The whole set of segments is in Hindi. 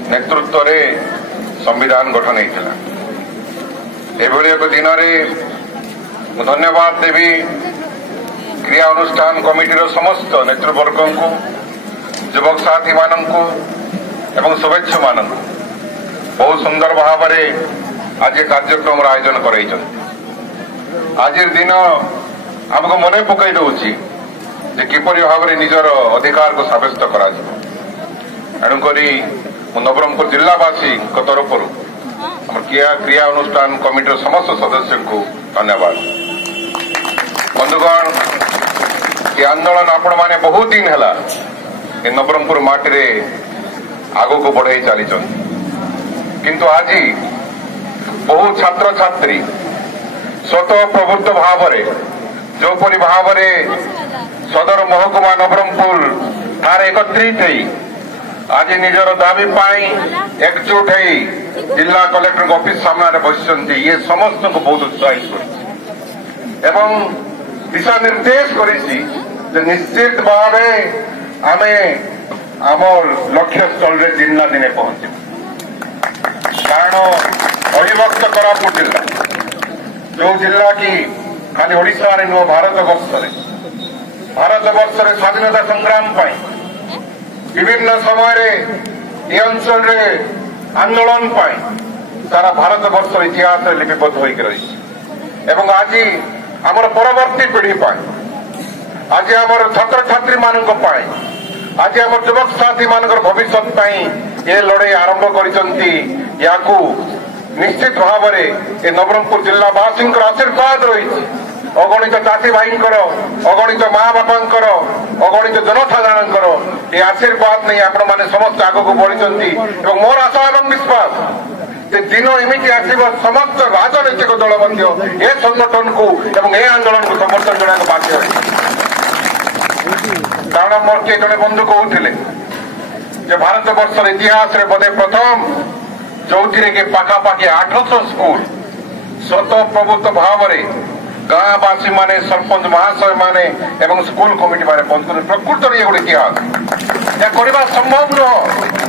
नेतृत्व रे संविधान गठन होता एभली एक दिन में धन्यवाद देवी क्रिया अनुष्ठान कमिटीर समस्त नेतृवर्ग को युवक साथी मानू एवं शुभेच्छु मान बहुत सुंदर भाव में आज कार्यक्रम आयोजन कर आज दिन आमको मन पकई दूसरी किपर भाव में निजर अधिकार को सब्यस्त कर एणुक नवरंगपुर जिलावासी तरफ क्रिया अनुष्ठान कमिटीर समस्त सदस्य को धन्यवाद। बंधुगण ये आंदोलन आपण माने बहुत दिन है ये नवरंगपुर माटी रे आगो को बढ़ाई चली किंतु आज बहुत छात्र छात्री स्वतः प्रवृत्त भाव जोपरी भाव सदर महकुमा नवरंगपुर ठार एकत्रित आज निजर दाबी एकजुट हो जिला कलेक्टर ऑफिस सामने बस ये समस्त को बहुत उत्साहित कर दिशा निर्देश कर निश्चित भाव आम आम लक्ष्य स्थल रे दिन ना दिने पहुंचे कारण अविभक्त कोरापुट जिला जो जिला की खाली ओडिशा रे नुह भारत वर्ष स्वाधीनता संग्राम विभिन्न समय ये अंचल रे आंदोलन सारा भारत वर्ष इतिहास लिपिबद्ध होकर रही एवं आज आमर परवर्ती पीढ़ी आज आमर छात्र छात्री मान आज आम युवक साथी मान भविष्य ये लड़ाई आरंभ कर निश्चित भाव में नवरंगपुर जिलावासी आशीर्वाद रही अगणित चाषी भाई अगणित माँ बापा अगणित जनसाधारण ये आशीर्वाद नहीं आपण मैंने समस्त आग को बढ़ी मोर आशा और विश्वास दिन एमती आसब समस्त राजनैतिक दल ए संगठन को ए आंदोलन को समर्थन जनाक बाध्य कारण मोर किए जड़े बंधु कहते भारत वर्ष इतिहास बोधे प्रथम जो पाखापाखि 800 स्कूल स्वतः प्रभुत्व भाव गाँवासी माने सरपंच महाशय माने एवं स्कूल कमिटी माने बंद कर प्रकृत ये गोटे इतिहास या करवा संभव नुह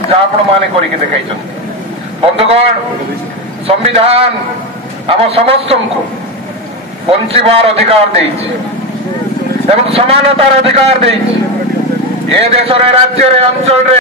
जहाँ आपण मैंने करके देखाई बंधुगण संविधान आम समस्त को बंचार अधिकार एवं समानतार अधिकार ए देश राज्य अंचल